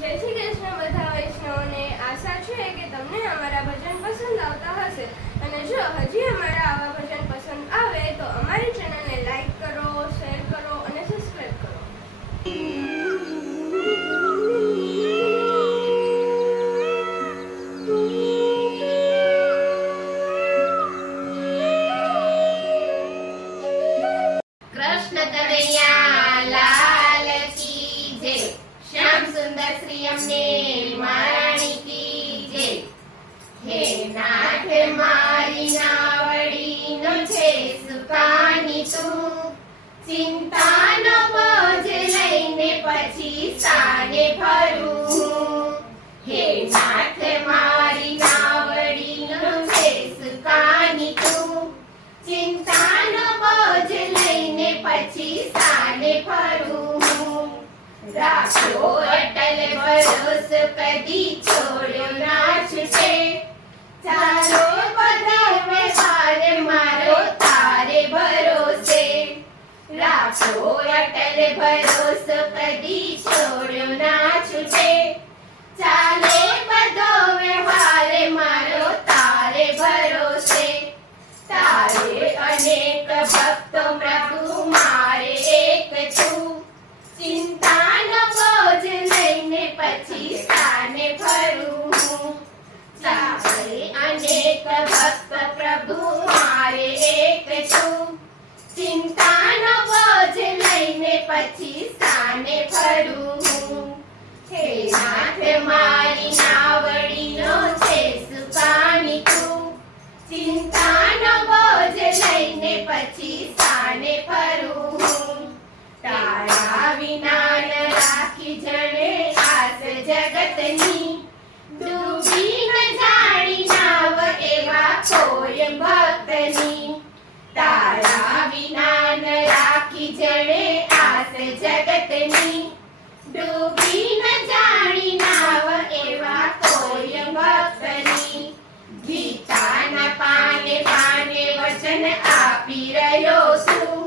જય શ્રી કૃષ્ણ બધા વૈષ્ણવોને। આશા છે કે તમને અમારા ભજન પસંદ આવતા હશે અને જો હજી અમારા આવા ભજન પસંદ આવે તો અમારી ચેનલને લાઈક કરો, શેર કરો અને સબસ્ક્રાઇબ કરો। કૃષ્ણ કનૈયા લાલ કી જય। શ્યામ સુંદર શ્રી અમને મહારાણી કી જય। હે નાથ મારી નાવડીનો છે સુકાની તું, ચિંતાનો બોજ લઈને પછી સાને ફરું। હે નાથ મારી નાવડીનો છે સુકાની તું, ચિંતાનો બોજ લઈને પછી સાને ફરું। રાખ્યો અટલ ભરોસો કદી છોડ્યો ના છૂટે, ચાલો બધા વ્યવહાર મારો તારે ભરોસે। રાખ્યો અટલ ભરોસો કદી છોડ્યો ના છૂટે, ચાલે બધો વ્યવહાર મારો તારે ભરોસે। તારે અનેક ભક્તો પ્રભુ મારે એક છું, ચિંતાનો બોજ લઈને પછી સાને ફરું। તારે અનેક ભક્તો પ્રભુ મારે એક છું, ચિંતાનો બોજ લઈને પછી સાને ફરું। હે નાથ મારી નાવડીનો છે સુકાની તું, ચિંતાનો બોજ લઈને પછી સાને ફરું। તારા વિના ન રાખી જણે આસ જગતની, ડૂબી ન જાણી નાવ એવા કોઈ ભક્તની। તારા વિના ન રાખી જણે આસ જગતની, ડૂબી ન જાણી નાવ એવા કોઈ ભક્તની। ગીતાના પાને પાને વચન આપી રહ્યો છું,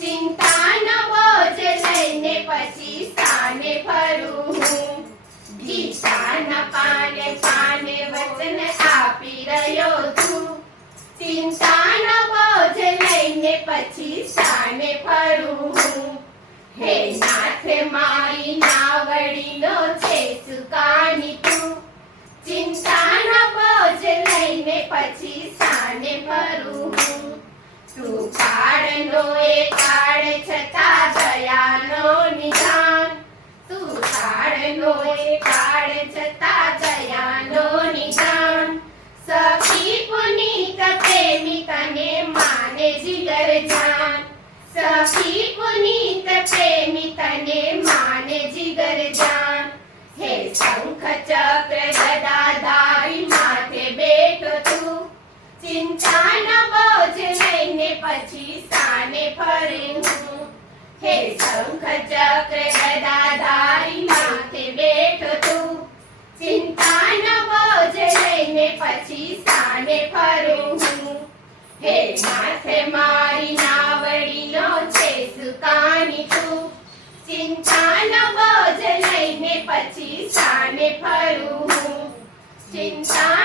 ચિંતાનો બોજ લઈને પછી સાને ફરું। ગીતાના પાને પાને વચન આપી રહ્યો છું, ચિંતાનો બોજ લઈને પછી સાને ફરું। હે નાથ મારી નાવડીનો છે સુકાની તું, ચિંતાનો બોજ લઈને પછી સાને ફરું। તું કાળનો એ કાળ છતાં દયાનો નિધાન, તું કાળનો એ કાળ છતાં દયાનો નિધાન। સખી પુનીત પ્રેમી તને માને જીગર જાન, સખી પુનીત પ્રેમી તને માને જીગર જાન। હે શંખ ચક્ર ગદાધારી માથે બેઠો તું, ચિંતાનો બોજ લઈને પછી સાને ફરું। હે શંખ ચક્ર ગદાધારી માથે બેઠો તું, ચિંતાનો બોજ લઈને પછી સાને ફરું। હે નાથ મારી નાવડીનો છે સુકાની તું, ચિંતાનો બોજ લઈને પછી સાને ફરું। ચિંતા